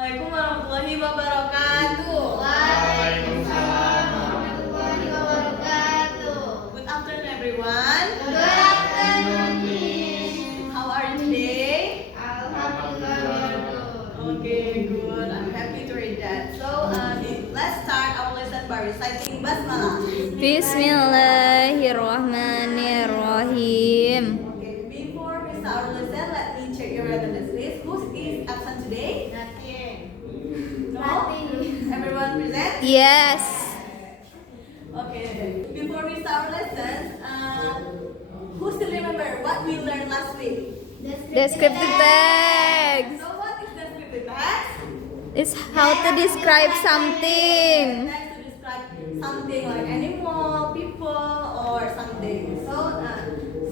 Assalamualaikum warahmatullahi wabarakatuh. Waalaikumsalam warahmatullahi wabarakatuh. Good afternoon everyone. Good afternoon, Miss. How are you today? Alhamdulillah, we are good. Okay, good. I'm happy to read that. So, let's start our lesson by reciting basmalah. Bismillahirrahmanirrahim. Okay, before we start our lesson, let me check your attendance list. Who is absent today? No? Everyone present? Yes. Okay. Before we start our lesson, who still remember what we learned last week? Descriptive text So, what is descriptive text? is how to describe something. Text to describe something like animal, people, or something.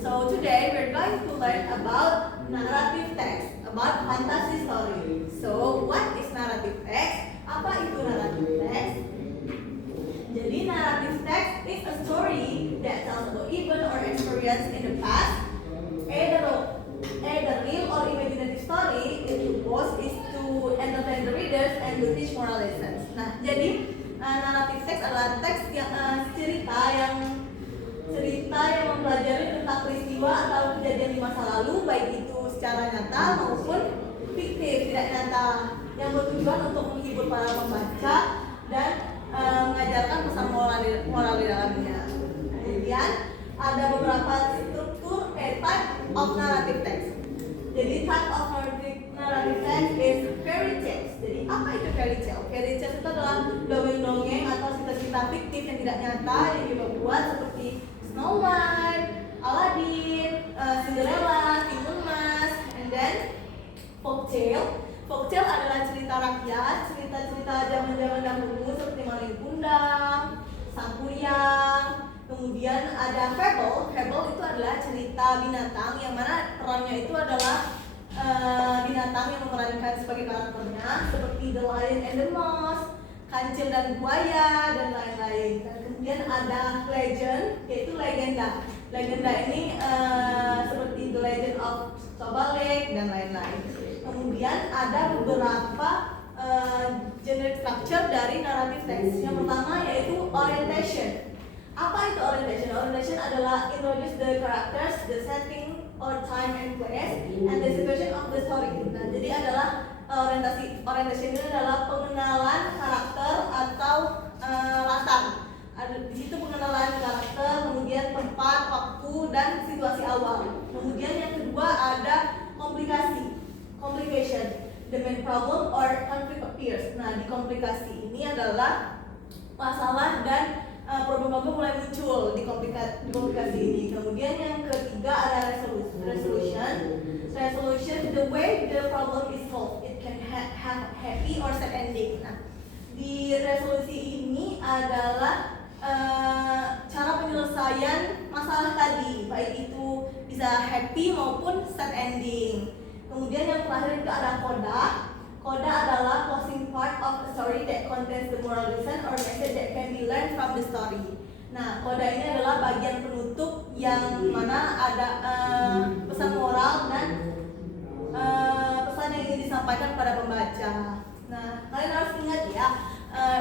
So today we're going to learn about narrative text, about fantasy story. So what is narrative text? Apa itu narrative text? Jadi narrative text is a story that tells about event or experience in the past. Either real or imaginative story, its purpose is to entertain the readers and to teach moral lessons. Nah, jadi narrative text adalah teks yang cerita yang mempelajari tentang peristiwa atau kejadian di masa lalu, baik itu secara nyata maupun fiktif, tidak nyata, yang bertujuan untuk menghibur para pembaca dan mengajarkan pesan moral di dalamnya. Kemudian ada beberapa struktur type of narrative text. Jadi type of narrative text is fairy tales. Jadi apa itu fairy tale? Fairy tales itu adalah dongeng-dongeng atau cerita-cerita fiktif yang tidak nyata yang dibuat seperti Snow White, Aladdin, Cinderella, Timun Mas, and then folktale. Folktale adalah cerita rakyat, cerita-cerita zaman-zaman dahulu seperti Malin Kundang, Sang Kuryang. Kemudian ada fable. Fable itu adalah cerita binatang yang mana perannya itu adalah binatang yang memerankan sebagai karakternya, seperti The Lion and the Mouse, Kancil dan Buaya, dan lain-lain. Dan kemudian ada legend, yaitu legenda. Legenda ini seperti The Legend of Sobalik dan lain-lain. Kemudian ada beberapa genre structure dari narrative text. Yang pertama yaitu orientation. Apa itu orientation? Orientation adalah introduce the characters, the setting or time and place, and the situation of the story. Nah, jadi adalah orientation ini adalah pengenalan karakter atau latar. Di situ pengenalan karakter, kemudian tempat, waktu, dan situasi awal. Kemudian yang kedua ada complication. The main problem or conflict appears. Nah, di komplikasi ini adalah masalah dan problem-problem mulai muncul di komplikasi ini. Kemudian yang ketiga ada resolution. Resolution, the way the problem is solved. It can have happy or sad ending. Nah, di resolusi ini adalah cara penyelesaian masalah tadi, baik itu bisa happy maupun sad ending. Kemudian yang terakhir itu ada coda. Coda adalah closing part of a story that contains the moral lesson or message that can be learned from the story. Nah, coda ini adalah bagian penutup yang mana ada pesan moral dan pesan yang ingin disampaikan kepada pembaca. Nah, kalian harus ingat ya,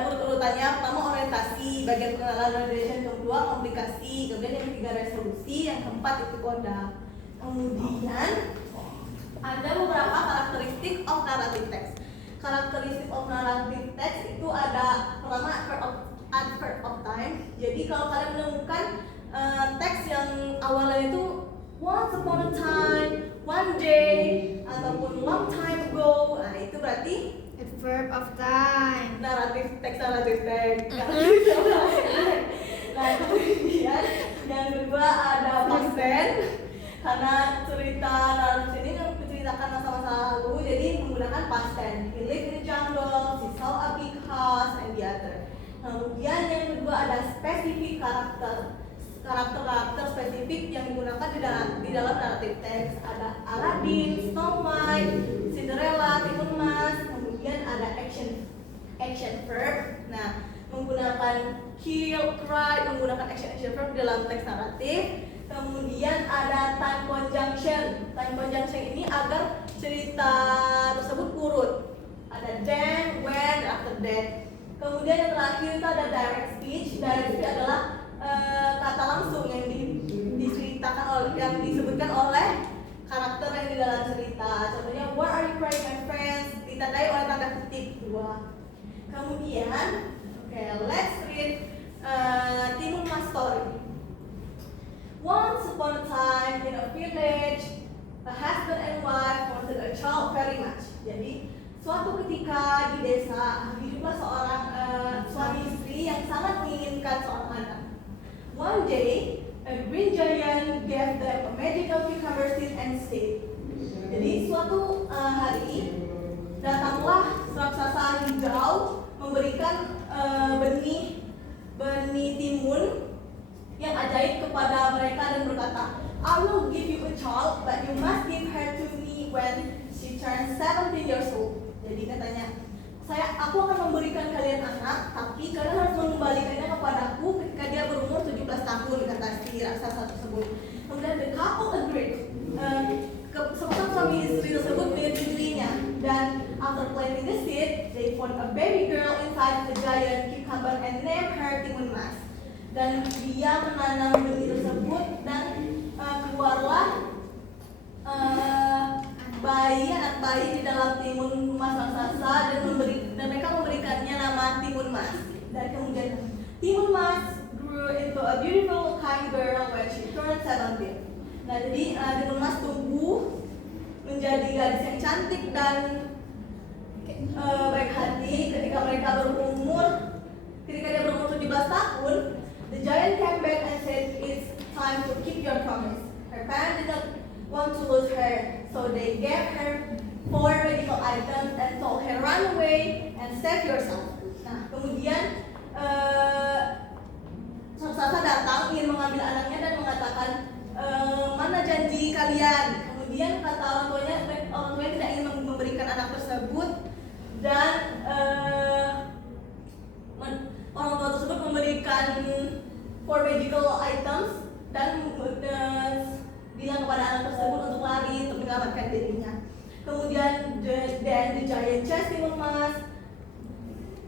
urut-urutannya. Pertama orientasi, bagian pengenalan orientation, kedua komplikasi, kemudian yang ketiga resolusi, yang keempat itu coda. Kemudian ada beberapa karakteristik of narrative text. Karakteristik of narrative text itu ada pertama adverb of time. Jadi kalau kalian menemukan teks yang awalnya itu once upon a time, one day, ataupun long time ago, nah itu berarti Adverb of time. narrative text. Nah, kemudian yang kedua ada past tense. Karena cerita narasi ini menceritakan masa-masa lalu, jadi menggunakan past tense. He lived in the jungle, he saw a big house, and the other. Kemudian yang kedua ada spesifik karakter spesifik yang digunakan di dalam narrative text. Ada Aladdin, Snow White, Cinderella, Timun Mas. Kemudian ada action verb. Nah, menggunakan kill, cry, menggunakan action verb dalam teks naratif. Kemudian ada time conjunction. Time conjunction ini agar cerita tersebut urut. Ada then, that. Kemudian yang terakhir itu ada direct speech. Direct speech adalah kata langsung yang diceritakan oleh, yang disebutkan oleh karakter yang di dalam cerita. Contohnya, where are you crying my friends? Ditandai oleh tanda kutip 2. Kemudian, let's read Timun Mas story. Once upon a time in a village, a husband and wife wanted a child very much. Jadi, suatu ketika di desa hiduplah seorang suami istri yang sangat menginginkan seorang anak. One day, a green giant gave them a magical cucumber seed and said. Jadi suatu hari datanglah raksasa hijau memberikan benih timun yang ajaib kepada mereka dan berkata, I will give you a child, but you must give her to me when she turns 17 years old. Jadi katanya, aku akan memberikan kalian anak, tapi kalian harus mengembalikannya kepadaku ketika dia berumur 17 tahun, kata si raksasa tersebut. Kemudian the couple agreed. Sepasang suami istri tersebut menyetujuinya, dan after planting the seed, they found a baby girl inside the giant cucumber and named her Timun Mas. Dan dia menanam benih tersebut dan keluarlah anak bayi di dalam timun mas raksasa, dan mereka memberikannya nama Timun Mas. Dan kemudian Timun Mas grew into a beautiful kind girl when she turned 17. Nah, jadi Timun Mas tumbuh menjadi gadis yang cantik dan baik hati ketika dia berumur 17 tahun. The giant came back and said, it's time to keep your promise. Her parents did not want to lose her, so they gave her 4 magical items and told her, run away and save yourself. Nah, kemudian raksasa datang ingin mengambil anaknya dan mengatakan, mana janji kalian? Kemudian kata orang tuanya tidak ingin memberikan anak tersebut, dan orang tua tersebut memberikan 4 magical items dan bilang kepada anak tersebut untuk lari untuk menyelamatkan dirinya. Kemudian the giant chased Timun Mas.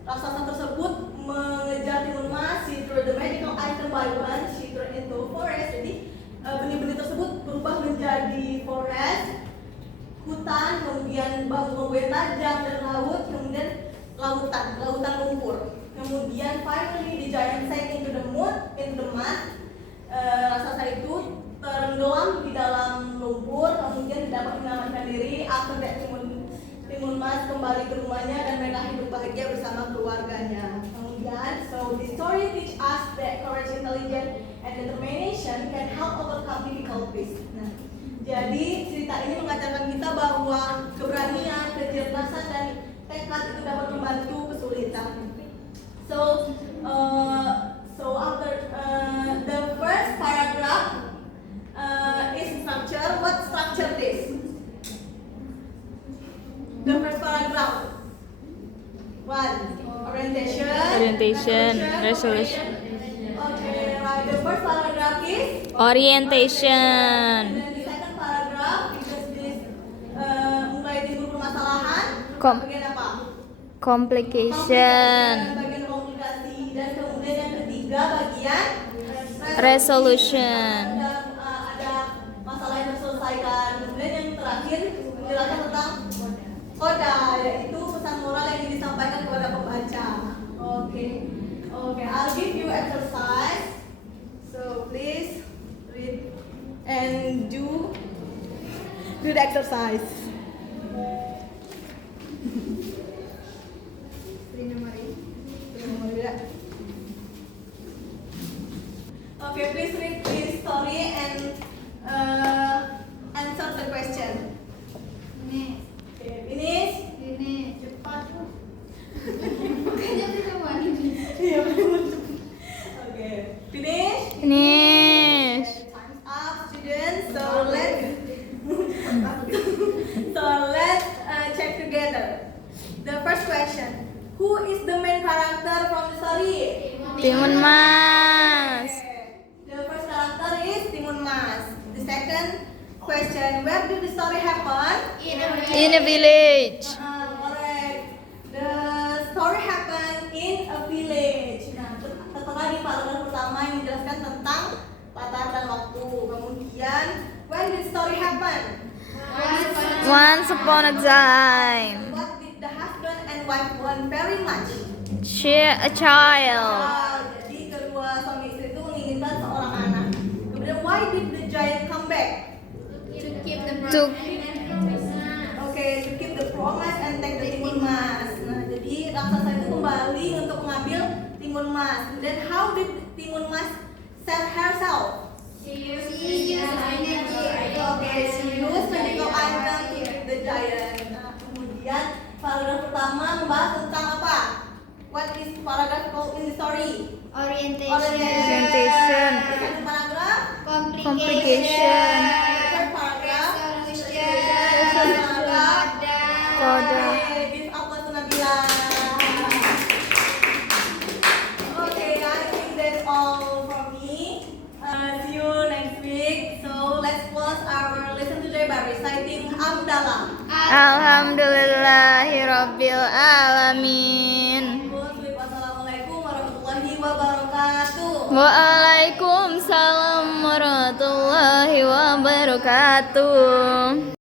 Raksasa tersebut mengejar Timun Mas. She threw the magical item by one. She turned into forest. Jadi benih-benih tersebut berubah menjadi forest, hutan, kemudian bambu yang tajam dan laut, kemudian lautan lumpur. Kemudian finally the giant sank into the mud. Raksasa itu tenggelam di dalam lumpur, kemudian dapat menyelamatkan diri. After that, Timun Mas kembali ke rumahnya dan mereka hidup bahagia bersama keluarganya. Kemudian, so the story teach us that courage, intelligence, and determination can help overcome difficulties. Nah, jadi cerita ini mengajarkan kita bahwa keberanian, kecerdasan, dan tekad itu dapat membantu kesulitan. So after the first paragraph is structure. What structure this? The first paragraph. 1. Orientation. Resolution. Okay, right. The first paragraph is Orientation. And then the second paragraph, because this mulai timbul permasalahan. Bagian apa? Complication. Bagian komplikasi. Dan kemudian yang ketiga bagian Resolution. Ada masalah yang terselesaikan. Kemudian yang terakhir menjelaskan tentang koda, yaitu pesan moral yang ingin disampaikan kepada pembaca. Okay, I'll give you exercise. So please read and do the exercise. Okay, please read this story and answer the question. Ini. Okay, finish. Cepat. Makanya tidak mau ini. Iya, benar. Okay, finish. Finish. Time's up, students. So let's check together. The first question: who is the main character from the story? Timun Mas. The first character is Timun Mas. The second question: where did the story happen? In a village. Correct. The story happens story happen? Once upon a time, What did the husband and wife want very much? a child. Jadi kedua suami istri itu menginginkan seorang anak. Kemudian why did the giant come back? To keep the To Oke, to keep the promise and take the timun mas. Nah, jadi raksasa itu kembali untuk mengambil timun mas. Kemudian how did timun mas save herself? Oke, she used magical item to beat the giant. Nah, kemudian paragraf pertama membahas tentang apa? What is paragraph called in the story? Orientation. Second paragraph. Complication. Third paragraph. Koda. Okay, give applause to Nabila. Okay, I think that's all from me. See you next week. So let's close our lesson today by reciting Hamdalah. Alhamdulillahirabbil alamin. Wassalamualaikum warahmatullahi wabarakatuh. Waalaikumsalam warahmatullahi wabarakatuh.